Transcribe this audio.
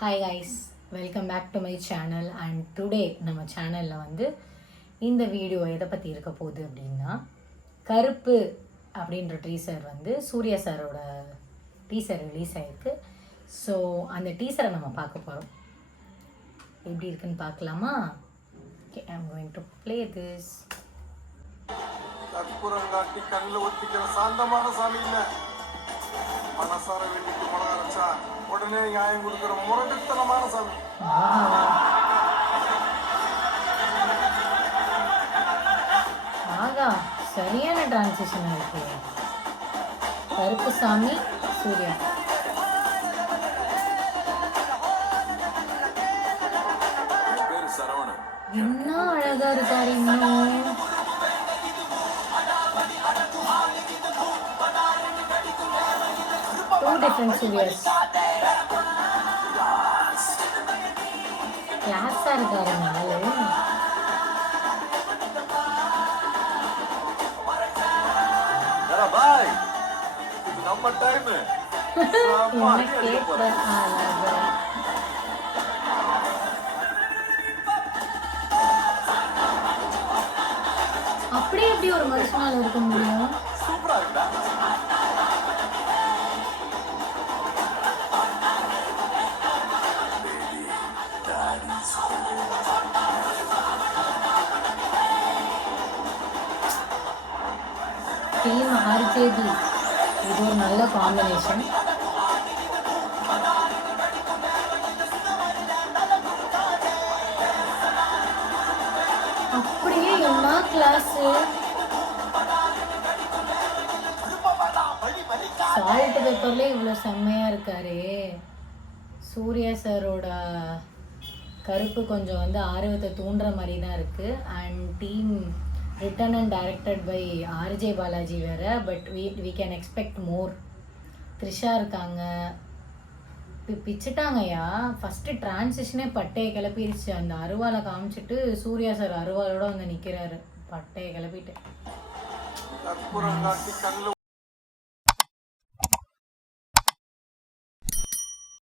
Hi guys, welcome back to my channel. And today நம்ம சேனலில் வந்து இந்த வீடியோ எதை பற்றி இருக்க போகுது அப்படின்னா, கருப்பு அப்படின்ற டீசர் வந்து சூர்யா சாரோட டீசர் ரிலீஸ் ஆகிருக்கு. ஸோ அந்த டீசரை நம்ம பார்க்க போகிறோம். எப்படி இருக்குன்னு பார்க்கலாமா? Okay, I am going to play this. கற்பூரங்காட்டி கண்ணில் ஒத்திக்கிற சாந்தமான சாமி இல்லை, மனசார வேண்டிக்கு மனம் அரைச்சா உடனே நியாயம் கொடுக்குற முரட்டுத்தனமான சாமி. ஆகா, சரியான டிரான்சிஷன் இருக்கு. கருப்பு சாமி, சூர்யா. பேரு சரவணன். என்ன அழகா இருக்காரு இன்னும். Two different Suryas. கிளாஸா இருக்காரு நாலு. பாய், இது நம்ம டைம். என்ன கேட்குற அழகா. அப்படியே எப்படி ஒரு மனுஷனால இருக்க முடியும்? சூப்பரா இருக்கா? டீம் ஆர்ஜேபி, இது ஒரு நல்ல காம்பினேஷன். அப்படியே என்ன கிளாஸ். சால்ட் பேப்பர்ல இவ்வளோ செம்மையா இருக்காரு. சூர்யா சாரோட கருப்பு கொஞ்சம் வந்து ஆர்வத்தை தூண்டுற மாதிரி தான் இருக்கு. And team written and directed by RJ Balaji வேறு. But we can expect more. Trisha இருக்காங்க. பிச்சுட்டாங்கய்யா. ஃபஸ்ட்டு டிரான்சிஷனே பட்டையை கிளப்பிடுச்சு. அந்த அருவாலை காமிச்சிட்டு சூர்யா சார் அருவாலோட வந்து நிற்கிறாரு, பட்டையை கிளப்பிட்டு.